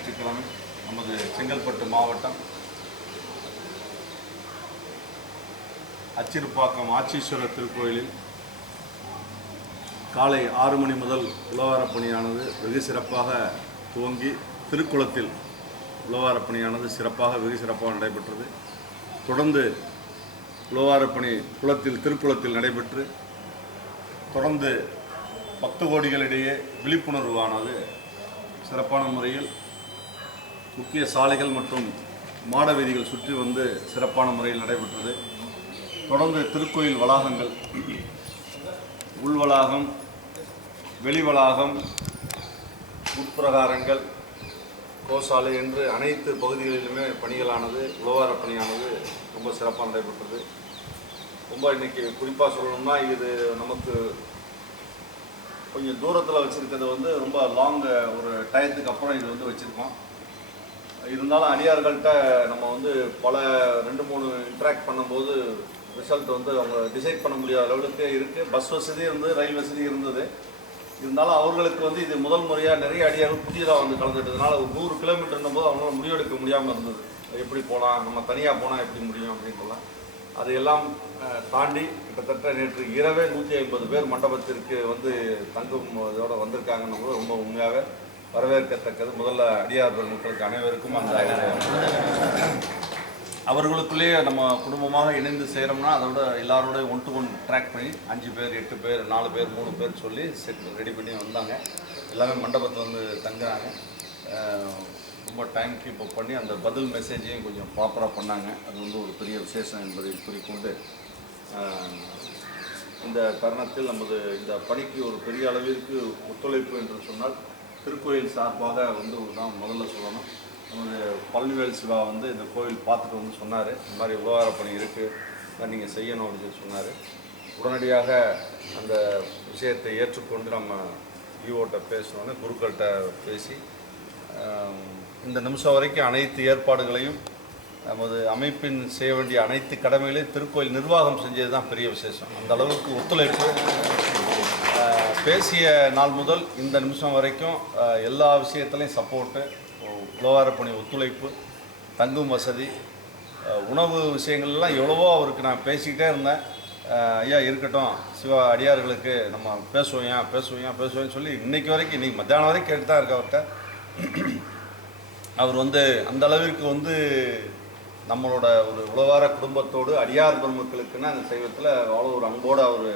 ஞாயிற்றுக்கிழமை நமது செங்கல்பட்டு மாவட்டம் அச்சிறுப்பாக்கம் ஆச்சீஸ்வரர் திருக்கோயிலில் காலை ஆறு மணி முதல் உழவாரப் பணியானது வெகு சிறப்பாக துவங்கி திருக்குளத்தில் உழவாரப் பணியானது சிறப்பாக வெகு சிறப்பாக நடைபெற்றது. தொடர்ந்து உழவாரப் பணி குளத்தில் திருக்குளத்தில் நடைபெற்று தொடர்ந்து பக்த கோடிகளிடையே விழிப்புணர்வானது சிறப்பான முறையில் முக்கிய சாலைகள் மற்றும் மாட வீதிகள் சுற்றி வந்து சிறப்பான முறையில் நடைபெற்றது. தொடர்ந்து திருக்கோயில் வளாகங்கள் உள்வளாகம் வெளிவளாகம் உட்பிரகாரங்கள் கோசாலை என்று அனைத்து பகுதிகளிலுமே பணிகளானது உழவார பணியானது ரொம்ப சிறப்பாக நடைபெற்றது. ரொம்ப இன்றைக்கி குறிப்பாக சொல்லணும்னா இது நமக்கு கொஞ்சம் தூரத்தில் வச்சுருக்கிறது வந்து ரொம்ப லாங் ஒரு டயத்துக்கு அப்புறம் இது வந்து வச்சுருக்கோம். இருந்தாலும் அடியார்கள்ட்ட நம்ம வந்து பல ரெண்டு மூணு இன்ட்ராக்ட் பண்ணும்போது ரிசல்ட் வந்து அவங்க டிசைட் பண்ண முடியாத அளவுக்கு இருக்குது பஸ் வசதி இருந்தது ரயில் வசதி இருந்தது. இருந்தாலும் அவர்களுக்கு வந்து இது முதல் முறையாக நிறைய அடியார்கள் புதியதாக வந்து கலந்துட்டதுனால ஒரு நூறு கிலோமீட்டர்னும் போது அவங்களால முடிவெடுக்க முடியாமல் இருந்தது. எப்படி போகலாம் நம்ம தனியாக போனால் எப்படி முடியும் அப்படின்ட்டுலாம் அதையெல்லாம் எல்லாம் தாண்டி கிட்டத்தட்ட நேற்று இரவே நூற்றி ஐம்பது பேர் மண்டபத்திற்கு வந்து தங்கும் இதோட வந்திருக்காங்கன்னு ரொம்ப உண்மையாக வரவேற்கத்தக்கது. முதல்ல அடியார் பெருமக்களுக்கு அனைவருக்கும் அந்த அவர்களுக்குள்ளேயே நம்ம குடும்பமாக இணைந்து செய்கிறோம்னா அதோட எல்லாரோட ஒன் டு ஒன் ட்ராக் பண்ணி அஞ்சு பேர் எட்டு பேர் நாலு பேர் மூணு பேர் சொல்லி செட் ரெடி பண்ணி வந்தாங்க. எல்லாமே மண்டபத்தில் வந்து தங்குறாங்க. ரொம்ப டைம் கீப் அப் பண்ணி அந்த பதில் மெசேஜையும் கொஞ்சம் ப்ராப்பராக பண்ணாங்க. அது வந்து ஒரு பெரிய விசேஷம் என்பதை குறிக்கொண்டு இந்த தருணத்தில் நமது இந்த பணிக்கு ஒரு பெரிய அளவிற்கு ஒத்துழைப்பு என்று சொன்னால் திருக்கோயில் சார்பாக வந்து நான் முதல்ல சொல்லணும். நமது பல்வேல் சிவா வந்து இந்த கோயில் பார்த்துட்டு வந்து சொன்னார். இந்த மாதிரி உபகார பணி இருக்குது நீங்கள் செய்யணும் அப்படின்னு சொல்லி சொன்னார். உடனடியாக அந்த விஷயத்தை ஏற்றுக்கொண்டு நம்ம ஈவோட்ட பேசினோன்னே குருக்கள்கிட்ட பேசி இந்த நிமிஷம் வரைக்கும் அனைத்து ஏற்பாடுகளையும் நமது அமைப்பின் செய்ய வேண்டிய அனைத்து கடமைகளையும் திருக்கோயில் நிர்வாகம் செஞ்சது தான் பெரிய விசேஷம். அந்த அளவுக்கு ஒத்துழைப்பு. பேசிய நாள் முதல் இந்த நிமிஷம் வரைக்கும் எல்லா விஷயத்துலையும் சப்போர்ட்டு உழவார பணி ஒத்துழைப்பு தங்கும் வசதி உணவு விஷயங்கள்லாம் எவ்வளவோ அவருக்கு நான் பேசிக்கிட்டே இருந்தேன். ஐயா இருக்கட்டும் சிவா அடியார்களுக்கு நம்ம பேசுவோம் ஏன் பேசுவோம் ஏன் பேசுவோம்னு சொல்லி இன்றைக்கி வரைக்கும் இன்றைக்கி மத்தியானம் வரைக்கும் கேட்டு தான் இருக்க அவர்கிட்ட. அவர் வந்து அந்த அளவிற்கு வந்து நம்மளோட ஒரு உழவார குடும்பத்தோடு அடியார் பெருமக்களுக்குன்னா அந்த சைவத்தில் அவ்வளோ ஒரு அன்போடு அவர்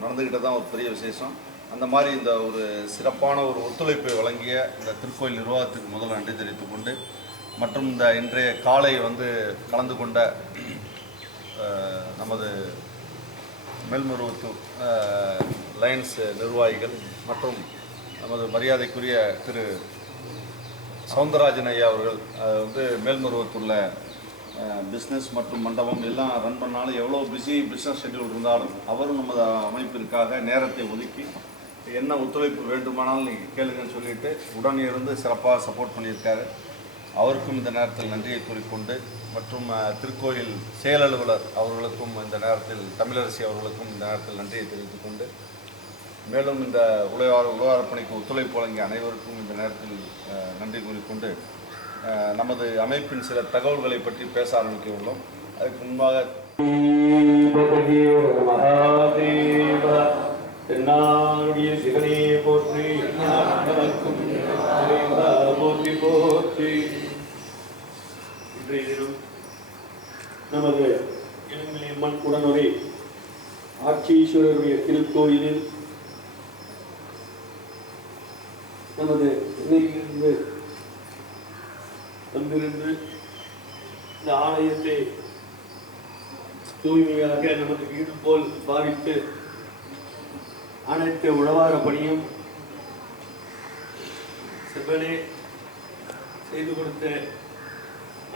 நடந்துக்கிட்டு தான் ஒரு பெரிய விசேஷம். அந்த மாதிரி இந்த ஒரு சிறப்பான ஒரு ஒத்துழைப்பை வழங்கிய இந்த திருக்கோயில் நிர்வாகத்துக்கு முதல் நன்றி தெரிவித்துக் கொண்டு மற்றும் இந்த இன்றைய காலை வந்து கலந்து கொண்ட நமது மேல்மருவத்தூர் அஹ், லயன்ஸ் நிர்வாகிகள் மற்றும் நமது மரியாதைக்குரிய திரு சவுந்தரராஜன் ஐயா அவர்கள் வந்து மேல்மருவத்தூரில் பிஸ்னஸ் மற்றும் மண்டபம் எல்லாம் ரன் பண்ணாலும் எவ்வளோ பிஸி பிஸ்னஸ் ஷெட்யூல் இருந்தாலும் அவரும் நமது அமைப்பிற்காக நேரத்தை ஒதுக்கி என்ன ஒத்துழைப்பு வேண்டுமானாலும் நீங்கள் கேளுங்கன்னு சொல்லிட்டு உடன் இருந்து சிறப்பாக சப்போர்ட் பண்ணியிருக்காரு. அவருக்கும் இந்த நேரத்தில் நன்றியை கூறிக்கொண்டு மற்றும் திருக்கோயில் செயல் அலுவலர் அவர்களுக்கும் இந்த நேரத்தில் தமிழரசி அவர்களுக்கும் இந்த நேரத்தில் நன்றியை தெரிவித்துக் கொண்டு மேலும் இந்த உழவார உழவாரப் பணிக்கு ஒத்துழைப்பு வழங்கிய அனைவருக்கும் இந்த நேரத்தில் நன்றி கூறிக்கொண்டு நமது அமைப்பின் சில தகவல்களை பற்றி பேச ஆரம்பிக்க உள்ளோம் அதுக்கு முன்பாக தென்னாடிய தென்னாடுடைய சிவனே போற்றி போற்றி போற்றி இன்றைய தினம் நமது இளங்கிலியம்மன் உடனுரை ஆட்சீஸ்வரருடைய திருக்கோயிலில் நமது இன்னைக்கு வந்திருந்து இந்த ஆலயத்தை தூய்மையாக நமது வீடு போல் பாவித்து அனைத்து உழவார பணியும் செவ்வனே செய்து கொடுத்த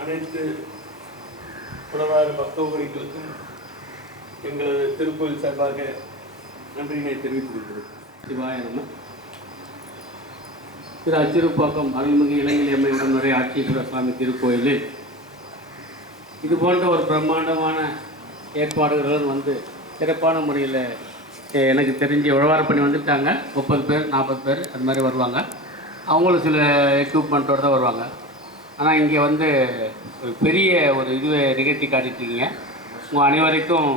அனைத்து உழவார பக்தவர்களுக்கும் எங்களது திருக்கோயில் சார்பாக நன்றியினை தெரிவித்துக் கொள்கிறோம் சிவாய நம்ம திரு அச்சிறுப்பாக்கம் அருள்மிகு இலங்கை அம்மையுடன் உடனுரை ஆட்சீஸ்வர சுவாமி திருக்கோயிலில் இது போன்ற ஒரு பிரம்மாண்டமான ஏற்பாடுகளும் வந்து சிறப்பான முறையில் எனக்கு தெரிஞ்சு உழவார பண்ணி வந்துட்டாங்க. முப்பது பேர் நாற்பது பேர் அது மாதிரி வருவாங்க. அவங்களும் சில எக்யூப்மெண்ட்டோடு தான் வருவாங்க. ஆனால் இங்கே வந்து ஒரு பெரிய ஒரு இதுவை நிகழ்த்தி காட்டிட்டுருக்கீங்க உங்கள் அனைவருக்கும்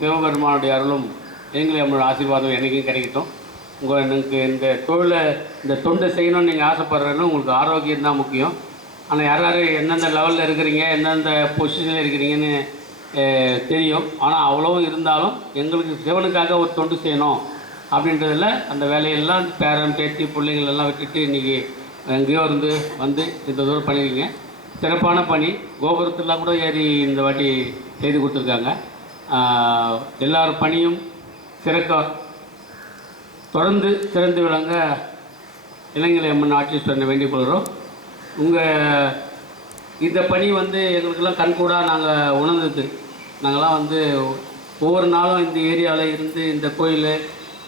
சிவபெருமானுடைய அருளும் எங்களை நம்மளோட ஆசீர்வாதம் என்றைக்கும் கிடைக்கட்டும். உங்கள் எனக்கு இந்த தொழிலை இந்த தொண்டை செய்யணும்னு நீங்கள் ஆசைப்படுறேன்னு உங்களுக்கு ஆரோக்கியம் தான் முக்கியம். ஆனால் யார் யார் எந்தெந்த லெவலில் இருக்கிறீங்க எந்தெந்த பொசிஷனில் இருக்கிறீங்கன்னு தெரியும். ஆனால் அவ்வளோவும் இருந்தாலும் எங்களுக்கு சிவனுக்காக ஒரு தொண்டு செய்யணும் அப்படின்றதுல அந்த வேலையெல்லாம் பேரன் பேத்தி பிள்ளைங்கள் எல்லாம் விட்டுட்டு இன்றைக்கி எங்கேயோ இருந்து வந்து இந்த தூரம் பண்ணியிருக்கீங்க சிறப்பான பணி. கோபுரத்துலாம் கூட ஏறி இந்த வாட்டி செய்து கொடுத்துருக்காங்க. எல்லார் பணியும் சிறக்க தொடர்ந்து சிறந்து விளங்க இளைஞரை அம்மன் ஆட்சிஸ்வரனை வேண்டிக் கொள்கிறோம். உங்கள் இந்த பணி வந்து எங்களுக்கெல்லாம் கண்கூடாக நாங்கள் உணர்ந்தது. நாங்கள்லாம் வந்து ஒவ்வொரு நாளும் இந்த ஏரியாவில் இருந்து இந்த கோயில்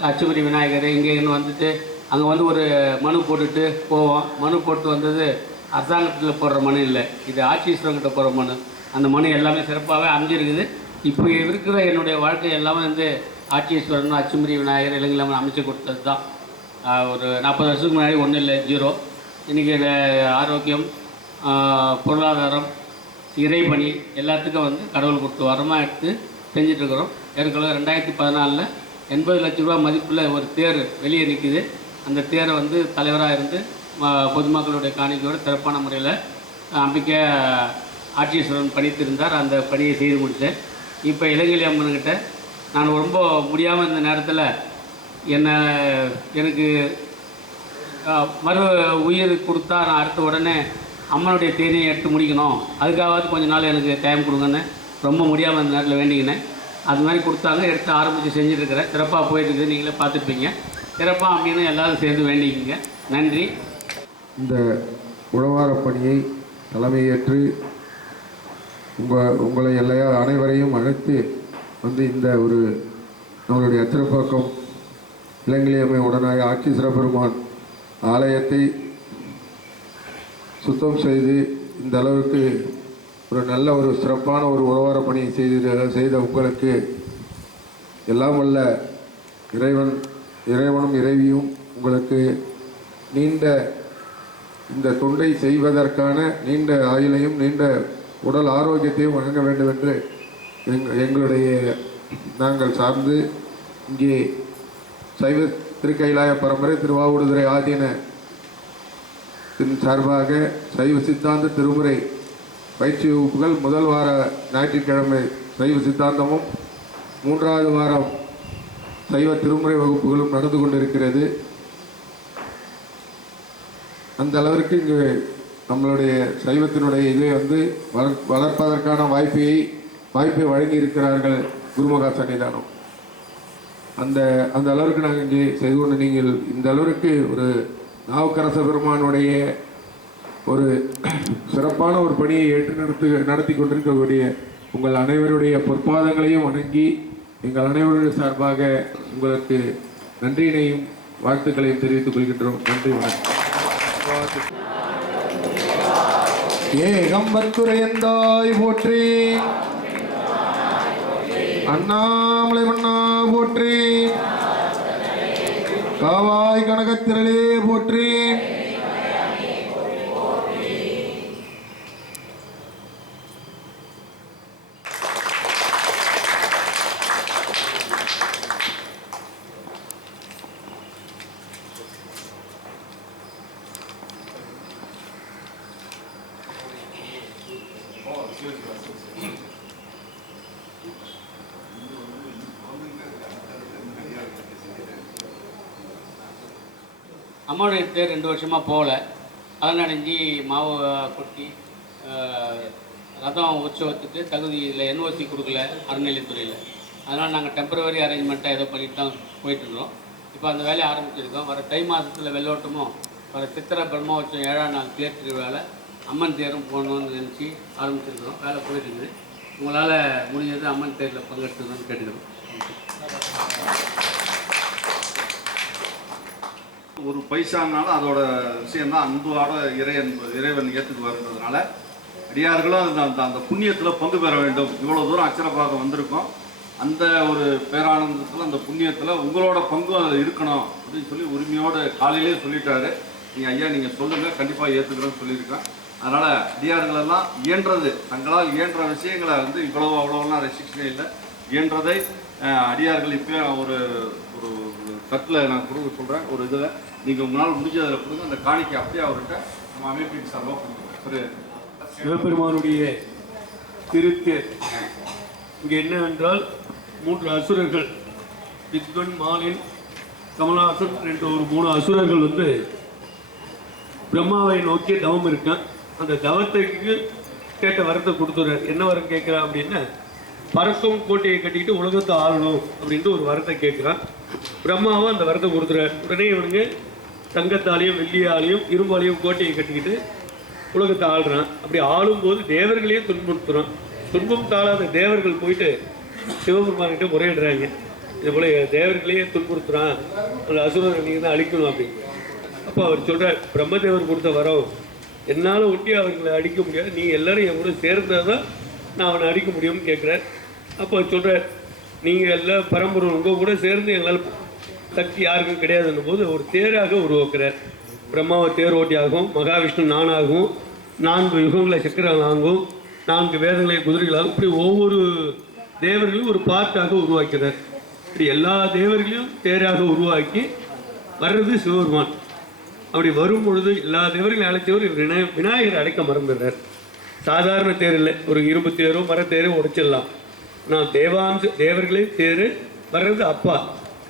அச்சுமதி விநாயகர் இங்கேன்னு வந்துட்டு அங்கே வந்து ஒரு மனு போட்டுட்டு போவோம். மனு போட்டு வந்தது அரசாங்கத்தில் போடுற மனு இல்லை. இது ஆட்சிஸ்வரங்கிட்ட போடுற மனு. அந்த மனு எல்லாமே சிறப்பாகவே அமைஞ்சிருக்குது. இப்போ இருக்கிற என்னுடைய வாழ்க்கை எல்லாமே வந்து ஆட்சியேஸ்வரன் அச்சுமரி விநாயகர் இளைஞர் அமைச்சு கொடுத்தது தான் ஒரு நாற்பது வருஷத்துக்கு முன்னாடி ஒன்றும் இல்லை ஜீரோ. இன்றைக்கி ஆரோக்கியம் பொருளாதாரம் இறைப்பணி எல்லாத்துக்கும் வந்து கடவுள் கொடுத்து வரமாக எடுத்து செஞ்சிட்ருக்குறோம் ஏற்கனவே ரெண்டாயிரத்தி பதினாலில் எண்பது லட்ச ரூபா மதிப்பில் ஒரு தேர் வெளியே நிற்குது அந்த தேரை வந்து தலைவராக இருந்து பொதுமக்களுடைய காணிக்கையோடு சிறப்பான முறையில் அம்பிக்கை ஆட்சியேஸ்வரன் பணித்திருந்தார். அந்த பணியை செய்து முடித்தேன். இப்போ இலங்கை அம்மன்கிட்ட நான் ரொம்ப முடியாமல் இருந்த நேரத்தில் என்னை எனக்கு மறு உயிர் கொடுத்தா நான் அடுத்த உடனே அம்மனுடைய தேதியை எடுத்து முடிக்கணும். அதுக்காகவாது கொஞ்ச நாள் எனக்கு டைம் கொடுங்கன்னு ரொம்ப முடியாமல் இருந்த நேரத்தில் வேண்டிக்கினேன். அது மாதிரி கொடுத்தாங்க எடுத்து ஆரம்பித்து செஞ்சுட்ருக்கிறேன் சிறப்பாக போயிட்டுருக்குது நீங்களே பார்த்துருப்பீங்க. சிறப்பாக அப்படின்னு எல்லோரும் சேர்ந்து வேண்டிக்கிங்க. நன்றி. இந்த உழவார பணியை தலைமையேற்று உங்கள் உங்களை எல்லையா அனைவரையும் அழைத்து வந்து இந்த ஒரு நம்மளுடைய அச்சிறப்பாக்கம் இளங்கிலியம்மை உடனாக ஆட்சி சிறப்பெருமான் ஆலயத்தை சுத்தம் செய்து இந்த அளவுக்கு ஒரு நல்ல ஒரு சிறப்பான ஒரு உறவார பணியை செய்து செய்த உங்களுக்கு எல்லாம் வல்ல இறைவன் இறைவனும் இறைவியும் உங்களுக்கு நீண்ட இந்த தொண்டை செய்வதற்கான நீண்ட ஆயுளையும் நீண்ட உடல் ஆரோக்கியத்தையும் வழங்க வேண்டும் என்று எங்களுடைய நாங்கள் சார்ந்து இங்கே சைவ திருக்கைலாய பரம்பரை திருவாவூடுதுறை ஆதீன சார்பாக சைவ சித்தாந்த திருமுறை பயிற்சி வகுப்புகள் முதல் வார ஞாயிற்றுக்கிழமை சைவ சித்தாந்தமும் மூன்றாவது வாரம் சைவ திருமுறை வகுப்புகளும் நடந்து கொண்டிருக்கிறது. அந்த அளவிற்கு இங்கு நம்மளுடைய சைவத்தினுடைய இதை வந்து வளர் வளர்ப்பதற்கான வாய்ப்பை வாய்ப்பை வழங்கி இருக்கிறார்கள் குருமகா சன்னிதானம். அந்த அந்த அளவிற்கு நாங்கள் இங்கே செய்து கொண்டு நீங்கள் இந்த அளவிற்கு ஒரு நாவுக்கரச பெருமானுடைய ஒரு சிறப்பான ஒரு பணியை ஏற்று நடத்து நடத்தி கொண்டிருக்கக்கூடிய உங்கள் அனைவருடைய பொற்பாதங்களையும் வணங்கி எங்கள் அனைவருடைய சார்பாக உங்களுக்கு நன்றியினையும் வாழ்த்துக்களையும் தெரிவித்துக் கொள்கின்றோம். நன்றி வணக்கம். ஏகம்பத்துரையந்தாய் போற்றி அண்ணாமலை மன்னா போற்றி. காவாய் கனகத்திரளே போற்றி. அம்மாவுடைய தேர் ரெண்டு வருஷமாக போகல. அதை நனைஞ்சி மாவு கொட்டி ரதம் உற்சவத்துக்கு தகுதி இதில் என்ஓசி கொடுக்கல அறநிலைத்துறையில் அதனால் நாங்கள் டெம்பரவரி அரேஞ்ச்மெண்ட்டாக ஏதோ பண்ணிட்டு தான் போயிட்டுருந்தோம் இப்போ அந்த வேலையை ஆரம்பிச்சிருக்கோம். வர தை மாதத்தில் வெள்ளோட்டமும் வர சித்திரை பிரம்மோற்சவம் ஏழாம் நாள் தேர் திருவிழாவில் அம்மன் தேரும் போகணும்னு நினச்சி ஆரம்பிச்சிருக்கிறோம். வேலை போயிட்டு உங்களால் முடிஞ்சது அம்மன் தேரில் பங்கெடுத்துக்கணும்னு கேட்டுக்கிறோம். ஒரு பைசானாலும் அதோட விஷயம்தான் அன்போட இறை அன்பு இறைவன் ஏற்றுக்குவாருன்றதுனால அடியார்களும் அந்த அந்த அந்த புண்ணியத்தில் பங்கு பெற வேண்டும். இவ்வளோ தூரம் அச்சரப்பாக வந்திருக்கோம். அந்த ஒரு பேரானந்தத்தில் அந்த புண்ணியத்தில் உங்களோட பங்கும் இருக்கணும் அப்படின்னு சொல்லி உரிமையோடு காலையிலே சொல்லிட்டாரு. நீங்கள் ஐயா நீங்கள் சொல்லுங்கள் கண்டிப்பாக ஏற்றுக்கிறோன்னு சொல்லியிருக்கேன். அதனால் அடியார்களெல்லாம் இயன்றது. தங்களால் இயன்ற விஷயங்களை வந்து இவ்வளோ அவ்வளோலாம் ரெஸ்ட்ரிக்ஷனே இல்லை. இயன்றதை அடியார்கள் இப்போ ஒரு ஒரு தட்டில் நான் கொடுக்க சொல்கிறேன் ஒரு இதில் நீங்கள் உங்களால் முடிஞ்சதில் கொடுங்க. அந்த காணிக்கை அப்படியே அவர்கிட்ட நம்ம அமைப்பின் சார்பாக கொடுக்கணும் சரி. சிவபெருமானுடைய திருத்தேர் இங்கே என்னவென்றால் மூன்று அசுரர்கள் வித்வன் மாலின் கமலாசன் என்ற ஒரு மூணு அசுரர்கள் வந்து பிரம்மாவை நோக்கி தவம் இருக்கான். அந்த தவத்துக்கு கேட்ட வரத்தை கொடுத்துறாரு. என்ன வரம் கேட்குறா அப்படின்னா பறக்கும் கோட்டையை கட்டிக்கிட்டு உலகத்தை ஆளணும் அப்படின்ட்டு ஒரு வரத்தை கேட்குறான். பிரம்மாவும் அந்த வரத்தை கொடுத்துறாரு உடனே இவனுங்க தங்கத்தாலையும் வெள்ளியாலையும் இரும்பாலையும் கோட்டையை கட்டிக்கிட்டு உலகத்தை ஆள்றான். அப்படி ஆளும்போது தேவர்களையும் துன்புறுத்துறான். துன்பம் தாழாத தேவர்கள் போயிட்டு சிவபெருமான்கிட்ட முறையிடுறாங்க. இது போல தேவர்களையே துன்புறுத்துறான். அந்த அசுரரை நீங்கள் தான் அழிக்கணும் அப்படின்னு. அப்போ அவர் சொல்கிறார் பிரம்மதேவர் கொடுத்த வரம் என்னால் ஒட்டி அவர்களை அடிக்க முடியாது. நீ எல்லாரும் என் கூட சேர்ந்தா தான் நான் அவனை அடிக்க முடியும்னு கேட்குறேன் அப்போ சொல்கிறார் நீங்கள் எல்லாம் பரம்பரை உங்கள் கூட சேர்ந்து எங்களால் சக்தி யாருக்கும் கிடையாதுன்னும் போது ஒரு தேராக உருவாக்குறார். பிரம்மாவை தேரோட்டியாகவும் மகாவிஷ்ணு நானாகவும் நான்கு யுகங்களை சக்கரங்களாகவும் நான்கு வேதங்களை குதிரைகளாகவும் இப்படி ஒவ்வொரு தேவர்களையும் ஒரு பார்ட்டாக உருவாக்கிறார். இப்படி எல்லா தேவர்களையும் தேராக உருவாக்கி வர்றது சிவபெருமான். அப்படி வரும் பொழுது எல்லா தேவர்களையும் அழைச்சவர் விநாயகர் அழைக்க மறந்துடுறார். சாதாரண தேர் இல்லை ஒரு இரும்பு தேரோ மரத்தேரோ உடைச்சிடலாம். நான் தேவாம்ச தேவர்களே தேர் வர்றது அப்பா.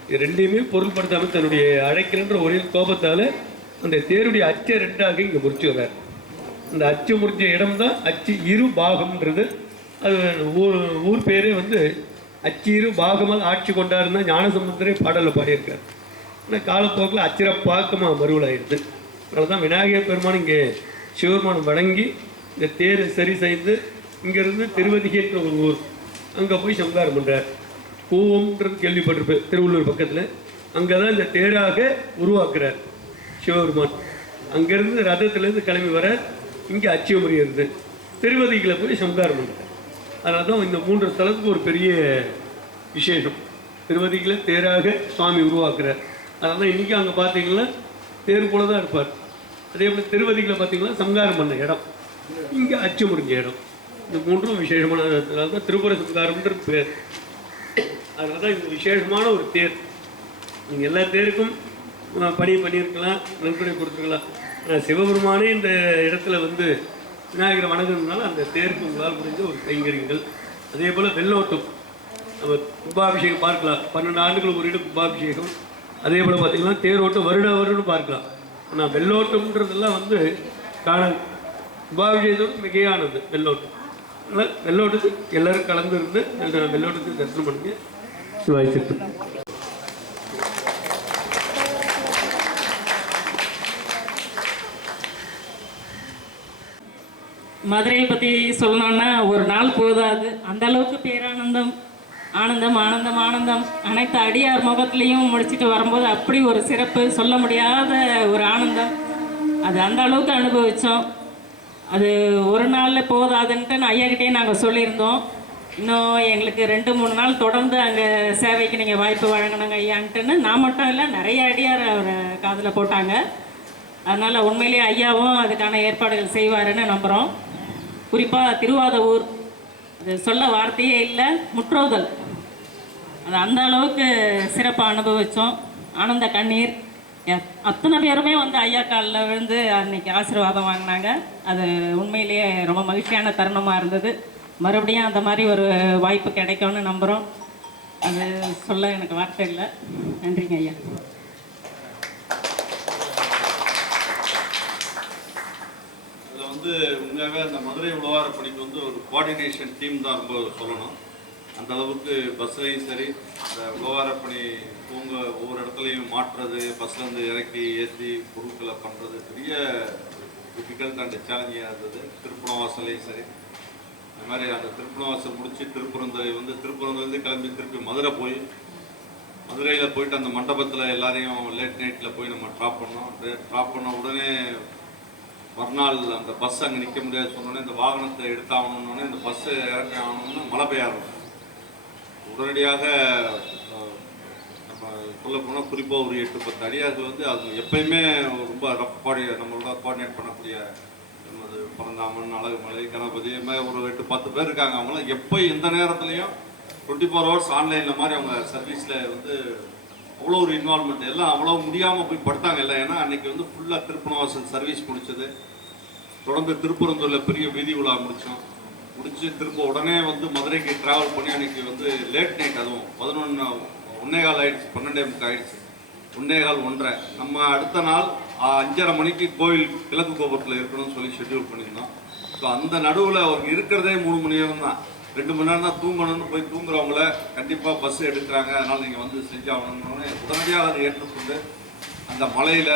இது ரெண்டையுமே பொருள்படுத்தாமல் தன்னுடைய அழைக்கிறன்ற ஒரே கோபத்தால் அந்த தேருடைய அச்சை ரெண்டாக இங்கே முறிச்சு வர்றார் அந்த அச்சு முறிஞ்ச இடம் தான் அச்சு இரு பாகம்ன்றது. அது ஊர் ஊர் பேரே வந்து அச்சு இரு பாகமாக ஆட்சி கொண்டாருன்னா ஞானசமுத்திரே பாடலில் பாடியிருக்கார். ஆனால் காலப்போக்கில் அச்சிறப்பாக்கமாக மறுவலாயிடுது அதனால தான் விநாயகர் பெருமான் இங்கே சிவபெருமான் வணங்கி இந்த தேர் சரி செய்து இங்கேருந்து திருவதிகைன்ற ஒரு ஊர். அங்கே போய் சம்காரம் பண்ணுறார் கூவம்ன்றது கேள்விப்பட்டிருப்பேன் திருவள்ளூர் பக்கத்தில். அங்கே தான் இந்த தேராக உருவாக்குறார் சிவபெருமான். அங்கேருந்து ரதத்துலேருந்து கிளம்பி வர இங்கே அச்சியமுறை இருந்து. திருவதிகளை போய் சம்காரம் பண்ணுறார் அதனால தான் இந்த மூன்று ஸ்தலத்துக்கு ஒரு பெரிய விசேஷம். திருவதிகளை தேராக சுவாமி உருவாக்குறார். அதனால தான் இன்றைக்கி அங்கே பார்த்தீங்கன்னா தேர் போல தான் இருப்பார். அதே போல் திருவதிகளை பார்த்தீங்கன்னா சம்காரம் பண்ண இடம். இங்கே அச்சு முடிஞ்ச இடம். இந்த மூன்றும் விசேஷமான தான் திருப்புர சம்காரம்ன்ற பேர். அதனால தான் இது விசேஷமான ஒரு தேர். நீங்கள் எல்லா தேருக்கும் பணி பண்ணியிருக்கலாம் நன்கொடை கொடுத்துருக்கலாம். ஆனால் சிவபெருமானே இந்த இடத்துல வந்து விநாயகரை வணங்குறதுனால அந்த தேருக்கு உங்களால் முடிஞ்ச ஒரு கைங்கரியங்கள். அதே போல் வெள்ளோட்டம். நம்ம கும்பாபிஷேகம் பார்க்கலாம். பன்னெண்டு ஆண்டுகளுக்கு ஒரு இடம் கும்பாபிஷேகம். அதே போல் பார்த்தீங்கன்னா தேரோட்டம் வருட வருடம் பார்க்கலாம். ஆனால் வெள்ளோட்டம்ன்றதெல்லாம் வந்து காண கும்பாபிஷேகத்தோடு மிகையானது வெள்ளோட்டம். அதனால் வெள்ளோட்டத்துக்கு எல்லாரும் கலந்து இருந்து அந்த வெள்ளோட்டத்தை தரிசனம் பண்ணுங்க சித்து மதுரையை பற்றி சொல்லணும்னா ஒரு நாள் போதாது. அந்த அளவுக்கு பேரானந்தம் ஆனந்தம் ஆனந்தம் ஆனந்தம். அனைத்து அடியார் முகத்துலேயும் முடிச்சிட்டு வரும்போது அப்படி ஒரு சிறப்பு சொல்ல முடியாத ஒரு ஆனந்தம். அது அந்த அளவுக்கு அனுபவித்தோம் அது ஒரு நாளில் போதாதுன்ட்டு நான் ஐயாக்கிட்டே நாங்கள் சொல்லியிருந்தோம். இன்னும் எங்களுக்கு ரெண்டு மூணு நாள் தொடர்ந்து அங்கே சேவைக்கு நீங்கள் வாய்ப்பு வழங்கணுங்க ஐயான்ட்டுன்னு. நான் மட்டும் இல்லை நிறைய அடியார் அவரை காதில் போட்டாங்க. அதனால் உண்மையிலேயே ஐயாவும் அதுக்கான ஏற்பாடுகள் செய்வாருன்னு நம்புகிறோம் குறிப்பாக திருவாதூர் அது சொல்ல வார்த்தையே இல்லை முற்றோதல். அது அந்த அளவுக்கு சிறப்பாக அனுபவித்தோம் ஆனந்த கண்ணீர். அத்தனை பேருமே வந்து ஐயா காலில் விழுந்து அன்னைக்கு ஆசீர்வாதம் வாங்கினாங்க. அது உண்மையிலேயே ரொம்ப மகிழ்ச்சியான தருணமாக இருந்தது. மறுபடியும் அந்த மாதிரி ஒரு வாய்ப்பு கிடைக்கும்னு நம்புகிறோம் அது சொல்ல எனக்கு வார்த்தை இல்லை. நன்றிங்க ஐயா. வந்து உண்மையாகவே அந்த மதுரை உழவார பணிக்கு வந்து ஒரு கோஆர்டினேஷன் டீம் தான் ரொம்ப சொல்லணும். அந்த அளவுக்கு பஸ்லையும் சரி இந்த உழவார தூங்க ஒவ்வொரு இடத்துலையும் மாற்றுறது பஸ்ல இருந்து இறக்கி ஏற்றி பொருட்களை பண்ணுறது பெரிய டிஃபிகல்ட் அண்ட் சேலஞ்சிங்காக இருந்தது. திருப்பணவாசல்லையும் சரி. அது மாதிரி அந்த திருப்பணவாசல் முடிச்சு திருப்பரந்தரை வந்து திருப்பரந்தலேருந்து கிளம்பி திருப்பி மதுரை போய் மதுரையில் போயிட்டு அந்த மண்டபத்தில் எல்லாரையும் லேட் நைட்டில் போய் நம்ம ட்ராப் பண்ணோம். ட்ராப் பண்ண உடனே மறுநாள் அந்த பஸ் அங்கே நிற்க முடியாது சொன்னோடனே இந்த வாகனத்தை எடுத்தாகணுன்னே இந்த பஸ்ஸு இறக்கி ஆகணும்னு மழை பெய்ய ஆரம்பிச்சு உடனடியாக நம்ம சொல்ல போனால் குறிப்பாக ஒரு எட்டு பத்து அடியார்கள் வந்து அது எப்பயுமே ரொம்ப ரஃப் கோடி நம்மளோட கோஆர்டினேட் பண்ணக்கூடிய நமது பரந்தாமன் அழகுமலை கணபதி மாதிரி ஒரு எட்டு பத்து பேர் இருக்காங்க. அவங்களாம் எப்போ எந்த நேரத்துலையும் டுவெண்ட்டி ஃபோர் ஹவர்ஸ் ஆன்லைனில் மாதிரி அவங்க சர்வீஸில் வந்து அவ்வளோ ஒரு இன்வால்மெண்ட் எல்லாம் அவ்வளோ முடியாமல் போய் படுத்தாங்க இல்லை. ஏன்னா அன்றைக்கி வந்து ஃபுல்லாக திருப்பணவாசல் சர்வீஸ் முடிச்சது. தொடர்ந்து திருப்பரந்தூரில் பெரிய வீதி உலா முடித்தோம் முடிச்சு திரும்ப உடனே வந்து மதுரைக்கு ட்ராவல் பண்ணி அன்னைக்கு வந்து லேட் நைட் அதுவும் பதினொன்று ஒன்னே கால் ஆயிடுச்சு பன்னெண்டே முக்கால் ஆயிடுச்சு. ஒன்னே கால் ஒன்றரை. நம்ம அடுத்த நாள் அஞ்சரை மணிக்கு கோவில் கிழக்கு கோபுரத்தில் இருக்கணும்னு சொல்லி ஷெட்யூல் பண்ணியிருந்தோம். ஸோ அந்த நடுவில் அவங்க இருக்கிறதே மூணு மணி நேரம் தான். ரெண்டு மணி நேரம் தான் தூங்கணும்னு போய் தூங்குறவங்கள கண்டிப்பாக பஸ் எடுக்கிறாங்க. அதனால் நீங்கள் வந்து செஞ்சாகணும்னு உடனடியாக அதை ஏற்றுக்கொண்டு அந்த மலையில்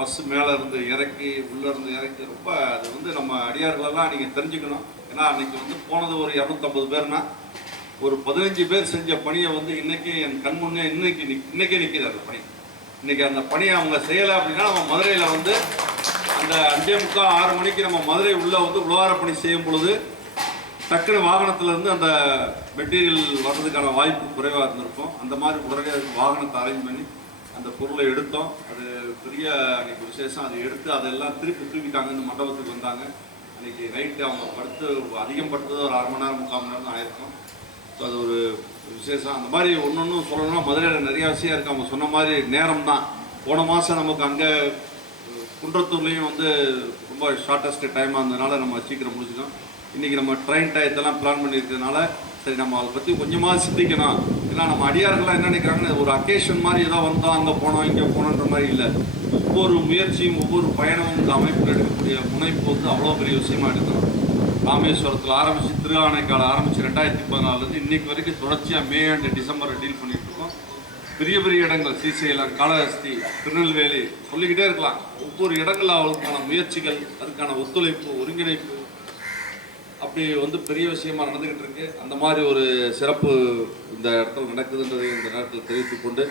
பஸ் மேலே இருந்து இறக்கி உள்ளேருந்து இறக்கி ரொம்ப அது வந்து நம்ம அடியார்களெல்லாம் நீங்கள் தெரிஞ்சுக்கணும். ஏன்னா அன்னைக்கு வந்து போனது ஒரு இரநூத்தம்பது பேர்னா ஒரு பதினஞ்சு பேர் செஞ்ச பணியை வந்து இன்னைக்கு என் கண் முன்னே இன்னைக்கு இன்னைக்கே நிற்கிது அந்த பணி. இன்னைக்கு அந்த பணியை அவங்க செய்யலை அப்படின்னா நம்ம மதுரையில் வந்து அந்த அஞ்சே முக்கால் ஆறு மணிக்கு நம்ம மதுரை உள்ளே வந்து உழவார பணி செய்யும் பொழுது டக்குனு வாகனத்துலேருந்து அந்த மெட்டீரியல் வர்றதுக்கான வாய்ப்பு குறைவாக இருந்திருக்கும். அந்த மாதிரி உடனே வாகனத்தை அரேஞ்ச் பண்ணி அந்த பொருளை எடுத்தோம். அது பெரிய அன்னைக்கு விசேஷம். அதை எடுத்து அதெல்லாம் திருப்பி தூக்கிட்டாங்க இந்த மண்டபத்துக்கு வந்தாங்க. இன்றைக்கி நைட்டு அவங்க படுத்து அதிகம் படுத்தது ஒரு அரை மணி நேரம் முக்கால் மணி நேரம் தான் ஆயிருக்கும். ஸோ அது ஒரு விசேஷம். அந்த மாதிரி ஒன்று ஒன்றும் சொல்லணும்னா மதுரையில் நிறைய விஷயம் இருக்குது அவங்க சொன்ன மாதிரி நேரம் தான். போன மாதம் நமக்கு அங்கே குன்றத்தூர்லேயும் வந்து ரொம்ப ஷார்ட்டஸ்ட் டைமாக இருந்ததுனால நம்ம சீக்கிரம் முடிச்சிட்டோம். இன்றைக்கி நம்ம ட்ரெயின் டயத்தெல்லாம் பிளான் பண்ணியிருக்கிறதுனால சரி நம்ம அதை பற்றி கொஞ்சமாக சிந்திக்கணும். ஏன்னா நம்ம அடியார்கள்லாம் என்ன நினைக்கிறாங்கன்னு ஒரு அக்கேஷன் மாதிரி ஏதோ வந்தோம் அங்கே போனோம் இங்கே போனோன்ற மாதிரி இல்லை. ஒவ்வொரு முயற்சியும் ஒவ்வொரு பயணமும் இந்த அமைப்பில் எடுக்கக்கூடிய முனைப்பு வந்து அவ்வளோ பெரிய விஷயமா எடுக்கணும் ராமேஸ்வரத்தில் ஆரம்பித்து திருவானைக்கால ஆரம்பித்து ரெண்டாயிரத்தி பதினாலுலேருந்து இன்றைக்கு வரைக்கும் தொடர்ச்சியாக மே அண்ட் டிசம்பரை டீல் பண்ணிட்டு இருக்கோம். பெரிய பெரிய இடங்கள் ஸ்ரீசைலம் காளஹஸ்தி திருநெல்வேலி சொல்லிக்கிட்டே இருக்கலாம். ஒவ்வொரு இடங்களில் அவளுக்கான முயற்சிகள் அதுக்கான ஒத்துழைப்பு ஒருங்கிணைப்பு அப்படி வந்து பெரிய விஷயமா நடந்துக்கிட்டு இருக்கு. அந்த மாதிரி ஒரு சிறப்பு இந்த இடத்துல நடக்குதுன்றதை இந்த நேரத்தில் தெரிவித்துக்கொண்டு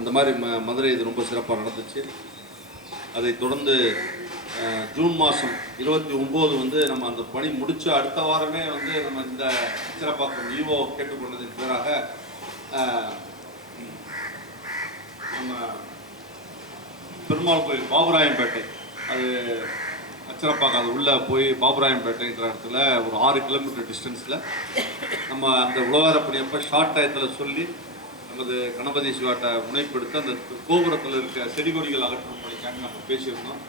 அந்த மாதிரி ம மதுரை இது ரொம்ப சிறப்பாக நடந்துச்சு. அதை தொடர்ந்து ஜூன் மாதம் இருபத்தி ஒம்பது வந்து நம்ம அந்த பணி முடித்து அடுத்த வாரமே வந்து நம்ம இந்த சிறப்பாக்கம் ஈவோ கேட்டுக்கொண்டதின் பேராக நம்ம பெருமாள் கோயில் பாபுராயம்பேட்டை அது அச்சரப்பாக்கம் அது உள்ளே போய் பாபுராயம்பேட்டைன்ற இடத்துல ஒரு ஆறு கிலோமீட்டர் டிஸ்டன்ஸில் நம்ம அந்த உழவாரப்பணி அப்போ ஷார்ட் டயத்தில் சொல்லி நமது கணபதி சிவாட்டை முனைப்படுத்த அந்த கோபுரத்தில் இருக்க செடி கொடிகள் அகற்றும் பணிக்காக நம்ம பேசியிருந்தோம்.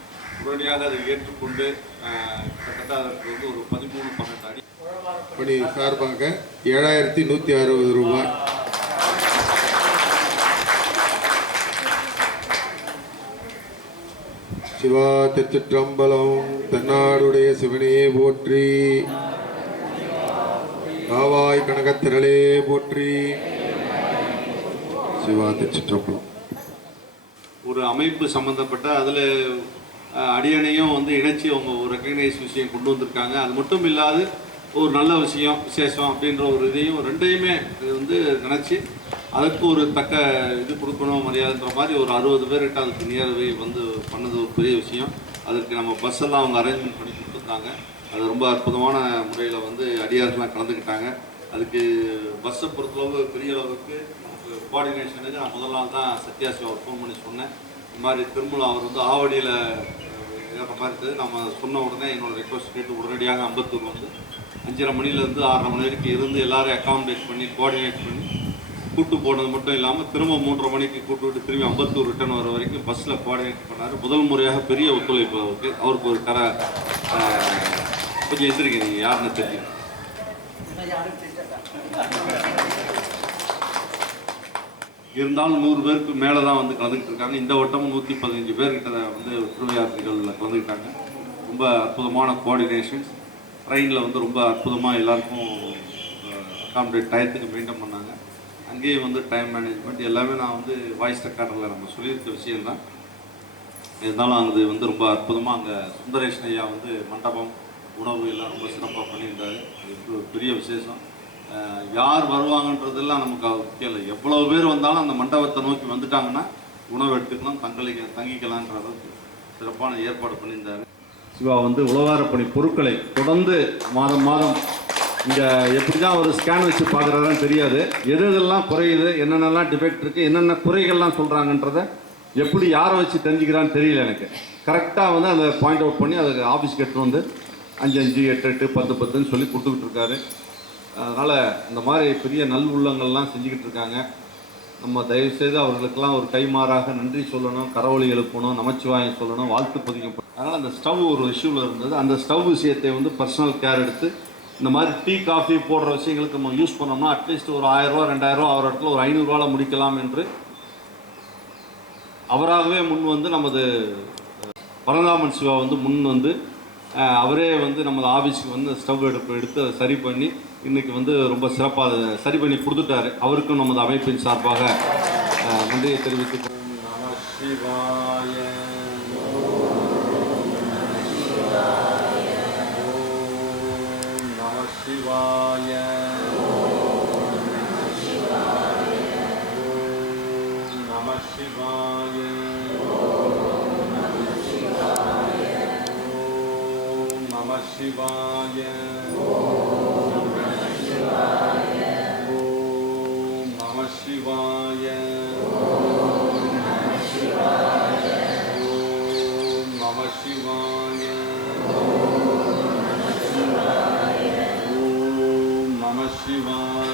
உடனடியாக அதை ஏற்றுக்கொண்டு கிட்டத்தட்ட அதற்கு வந்து ஒரு பதிமூணு பன்னெண்டு அடி. பணி சார்பாக ஏழாயிரத்தி நூற்றி அறுபது ரூபாய். சிவா திருச்சிற்றம்பலம் தென்னாடுடைய சிவனையே போற்றி காவாய் கனகத்திரளே போற்றி. சிவா திருச்சிற்றம்பலம் ஒரு அமைப்பு சம்மந்தப்பட்ட அதில் அடியணையும் வந்து இணைச்சி அவங்க ஒரு ரெக்கக்னைஸ் விஷயம் கொண்டு வந்திருக்காங்க. அது மட்டும் இல்லாது ஒரு நல்ல விஷயம் விசேஷம் அப்படின்ற ஒரு இதையும் ரெண்டையுமே இது வந்து நினச்சி அதுக்கு ஒரு தக்க இது கொடுக்கணும் மரியாதைன்ற மாதிரி ஒரு அறுபது பேர்கிட்ட அதுக்கு நியர்வை வந்து பண்ணது ஒரு பெரிய விஷயம். அதுக்கு நம்ம பஸ் எல்லாம் அவங்க அரேஞ்ச்மெண்ட் பண்ணி கொடுத்துருந்தாங்க. அது ரொம்ப அற்புதமான முறையில் வந்து அடியார்கள்லாம் கலந்துக்கிட்டாங்க. அதுக்கு பஸ்ஸை பொறுத்தளவு பெரிய அளவுக்கு கோஆர்டினேஷனுக்கு நான் முதல் நாள் தான் சத்யா அவர் ஃபோன் பண்ணி சொன்னேன். இந்த மாதிரி திருமூலம் அவர் வந்து ஆவடியில் ஏற மாதிரி இருக்குது நம்ம சொன்ன உடனே என்னோட ரெக்வஸ்ட் கேட்டு உடனடியாக அம்பத்தூர் வந்து அஞ்சரை மணிலேருந்து ஆறரை மணி வரைக்கும் இருந்து எல்லாரையும் அக்காமடேட் பண்ணி கோஆர்டினேட் பண்ணி கூட்டு போனது மட்டும் இல்லாமல் திரும்ப மூன்றரை மணிக்கு கூட்டு விட்டு திரும்பி அம்பத்தூர் ரிட்டர்ன் வர வரைக்கும் பஸ்ஸில் கோஆர்டினேட் பண்ணார். முதல் முறையாக பெரிய ஒத்துழைப்பு அவருக்கு. அவருக்கு ஒரு கர கொஞ்சம் எந்திரிக்க நீங்கள் யாருன்னு தெரியும். இருந்தாலும் நூறு பேருக்கு மேலே தான் வந்து கலந்துக்கிட்டு இருக்காங்க இந்த வட்டமும் நூற்றி பதினஞ்சு பேர்கிட்ட வந்து திருவிழாத்திரிகளில் கலந்துக்கிட்டாங்க ரொம்ப அற்புதமான கோஆர்டினேஷன்ஸ் ட்ரெயினில் வந்து ரொம்ப அற்புதமாக எல்லாருக்கும் அக்காமடேட் டயத்துக்கு மெயின்டைன் பண்ணாங்க. அங்கேயே வந்து டைம் மேனேஜ்மெண்ட் எல்லாமே நான் வந்து வாய்ஸ் ரெக்கார்டரில் நம்ம சொல்லியிருக்க விஷயம்தான். இருந்தாலும் அது வந்து ரொம்ப அற்புதமாக அங்கே சுந்தரேஷன் ஐயா வந்து மண்டபம் உணவு எல்லாம் ரொம்ப சிறப்பாக பண்ணியிருந்தாரு. அது பெரிய விசேஷம். யார் வருவாங்கன்றதெல்லாம் நமக்கு அது முக்கியம் இல்லை எவ்வளோ பேர் வந்தாலும் அந்த மண்டபத்தை நோக்கி வந்துட்டாங்கன்னா உணவு எடுத்துக்கலாம் தங்களிக்க தங்கிக்கலான்ற அளவுக்கு சிறப்பான ஏற்பாடு பண்ணியிருந்தாங்க சிவா வந்து உழவாரப்பணி பொருட்களை தொடர்ந்து மாதம் மாதம் இங்கே எப்படி தான் ஒரு ஸ்கேன் வச்சு பார்க்குறாருன்னு தெரியாது. எது எதெல்லாம் குறையுது என்னென்னலாம் டிஃபெக்ட் இருக்குது என்னென்ன குறைகள்லாம் சொல்கிறாங்கன்றத எப்படி யாரை வச்சு தெரிஞ்சுக்கிறான்னு தெரியல எனக்கு. கரெக்டாக வந்து அந்த பாயிண்ட் அவுட் பண்ணி அதுக்கு ஆஃபீஸ்க்கு எடுத்துகிட்டு வந்து அஞ்சு அஞ்சு எட்டு எட்டு பத்து பத்துன்னு சொல்லி கொடுத்துக்கிட்டு இருக்காரு. அதனால் இந்த மாதிரி பெரிய நல் உள்ளங்கள்லாம் செஞ்சுக்கிட்டு இருக்காங்க. நம்ம தயவுசெய்து அவர்களுக்கெல்லாம் ஒரு கைமாறாக நன்றி சொல்லணும் கரவொலி எழுப்பணும் நமச்சிவாயம் சொல்லணும் வாழ்த்து பதிக்கும் அதனால் அந்த ஸ்டவ் ஒரு இஷ்யூவில் இருந்தது. அந்த ஸ்டவ் விஷயத்தை வந்து பர்சனல் கேர் எடுத்து இந்த மாதிரி டீ காஃபி போடுற விஷயங்களுக்கு நம்ம யூஸ் பண்ணோம்னா அட்லீஸ்ட் ஒரு ஆயிரரூவா ரெண்டாயிரரூவா அவர் இடத்துல ஒரு ஐநூறுரூவாவில் முடிக்கலாம் என்று அவராகவே முன் வந்து நமது பரந்தாமன் சிவா வந்து முன் வந்து அவரே வந்து நமது ஆஃபீஸுக்கு வந்து ஸ்டவ் எடுப்பு எடுத்து அதை சரி பண்ணி இன்னைக்கு வந்து ரொம்ப சிறப்பாக அதை சரி பண்ணி கொடுத்துட்டாரு அவருக்கும் நமது அமைப்பின் சார்பாக நன்றியை தெரிவித்து கொள்கிறேன். நம சிவாய சிவாய நம சிவாய நம சிவாய Shivaya.